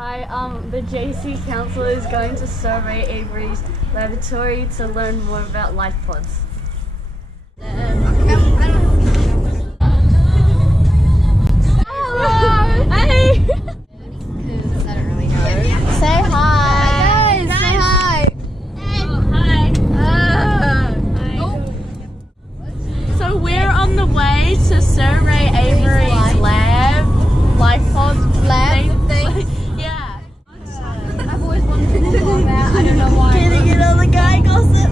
Hi, the JC Council is going to survey Avery's laboratory to learn more about life pods. Hello! Hey! Because I don't really know. Say hi! Guys, say hi! So we're on the way to survey Avery's life pods thing. Yeah. I've always wanted to know that. I don't know why. Getting it on the guy gossip.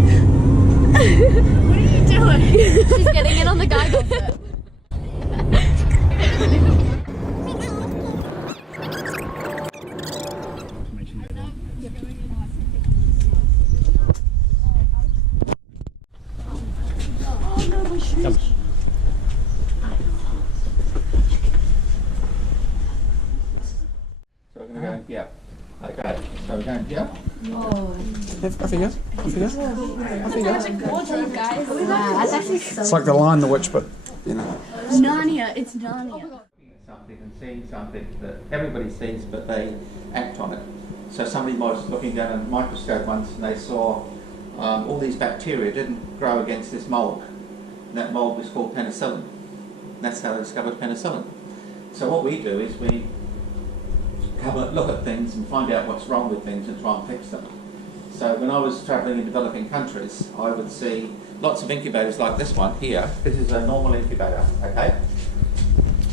What are you doing? She's getting it on the guy gossip. So we're going to go, yeah. Okay, so we're going, yeah. Off you go. Off you go. Off you go. That's actually so It's like the Lion, the Witch, but you know. Narnia, it's Narnia. Something and seeing something that everybody sees, but they act on it. So somebody was looking down a microscope once and they saw all these bacteria didn't grow against this mold. And that mold was called penicillin. And that's how they discovered penicillin. So what we do is we have a look at things and find out what's wrong with things and try and fix them. So when I was travelling in developing countries, I would see lots of incubators like this one here. This is a normal incubator, okay?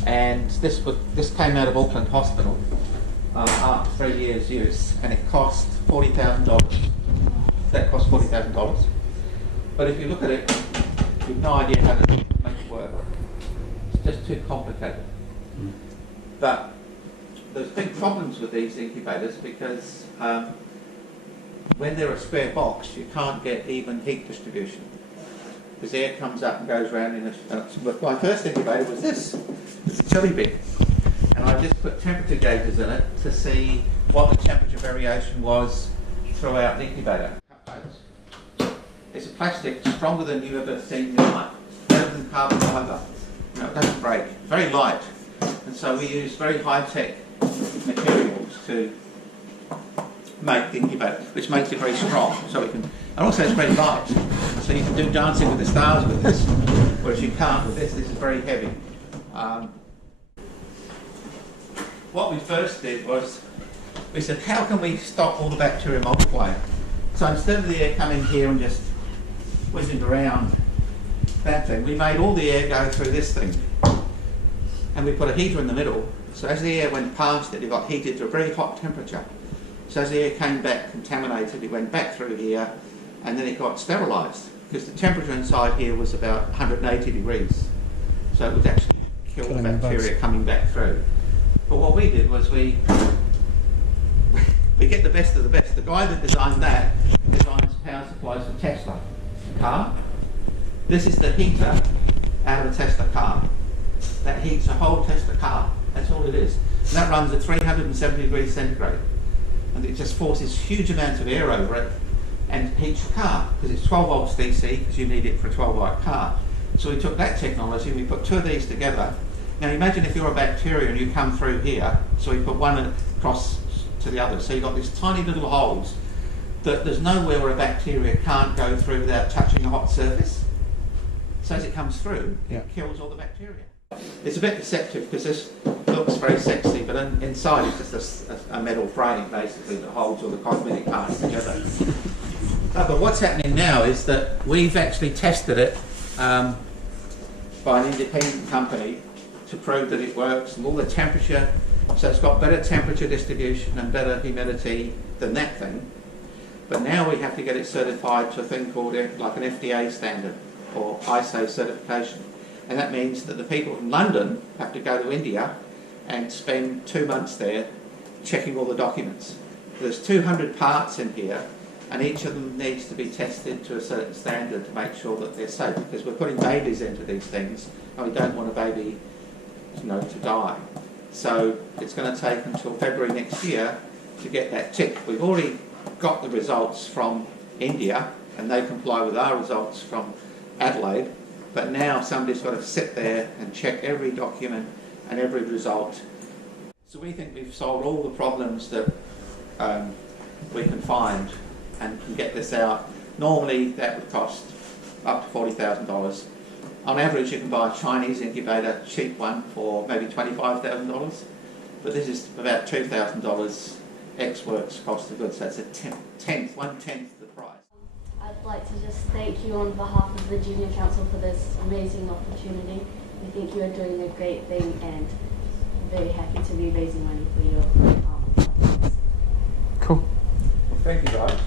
And this came out of Auckland Hospital after 3 years' use, and it cost $40,000. That cost $40,000. But if you look at it, you've no idea how to make it work. It's just too complicated. But there's big problems with these incubators because when they're a square box, you can't get even heat distribution. Because air comes up and goes around in a... my first incubator was this. It's a chili bin. And I just put temperature gauges in it to see what the temperature variation was throughout the incubator. It's a plastic stronger than you've ever seen in your life. Better than carbon fibre. You know, it doesn't break. Very light. And so we use very high-tech materials to make the incubator, which makes it very strong. So we can, and also it's very light. So you can do Dancing with the Stars with this, whereas you can't with this. This is very heavy. What we first did was, we said, how can we stop all the bacteria multiplying? So instead of the air coming here and just whizzing around that thing, we made all the air go through this thing. And we put a heater in the middle, so as the air went past it, it got heated to a very hot temperature. So as the air came back contaminated, it went back through here, and then it got sterilised, because the temperature inside here was about 180 degrees. So it would actually kill the bacteria coming back through. But what we did was we get the best of the best. The guy that designed that designs power supplies for Tesla car. This is the heater out of a Tesla car. That heats a whole Tesla car. That's all it is. And that runs at 370 degrees centigrade. And it just forces huge amounts of air over it and heats your car, because it's 12 volts DC, because you need it for a 12 volt car. So we took that technology and we put two of these together. Now imagine if you're a bacteria and you come through here, so we put one across to the other. So you've got these tiny little holes that there's nowhere where a bacteria can't go through without touching a hot surface. So as it comes through, it kills all the bacteria. It's a bit deceptive because this looks very sexy, but inside it's just a metal frame basically that holds all the cosmetic parts together. But what's happening now is that we've actually tested it by an independent company to prove that it works, and all the temperature, so it's got better temperature distribution and better humidity than that thing. But now we have to get it certified to a thing called like an FDA standard or ISO certification. And that means that the people from London have to go to India and spend 2 months there checking all the documents. There's 200 parts in here, and each of them needs to be tested to a certain standard to make sure that they're safe, because we're putting babies into these things and we don't want a baby, you know, to die. So it's going to take until February next year to get that tick. We've already got the results from India and they comply with our results from Adelaide, but now somebody's got to sit there and check every document and every result. So we think we've solved all the problems that we can find and can get this out. Normally that would cost up to $40,000. On average you can buy a Chinese incubator, cheap one, for maybe $25,000. But this is about $2,000 ex-works cost of goods, so it's a one-tenth the price. I'd like to just thank you on behalf of the Junior Council for this amazing opportunity. We think you are doing a great thing and very happy to be raising money for your Cool. Thank you guys.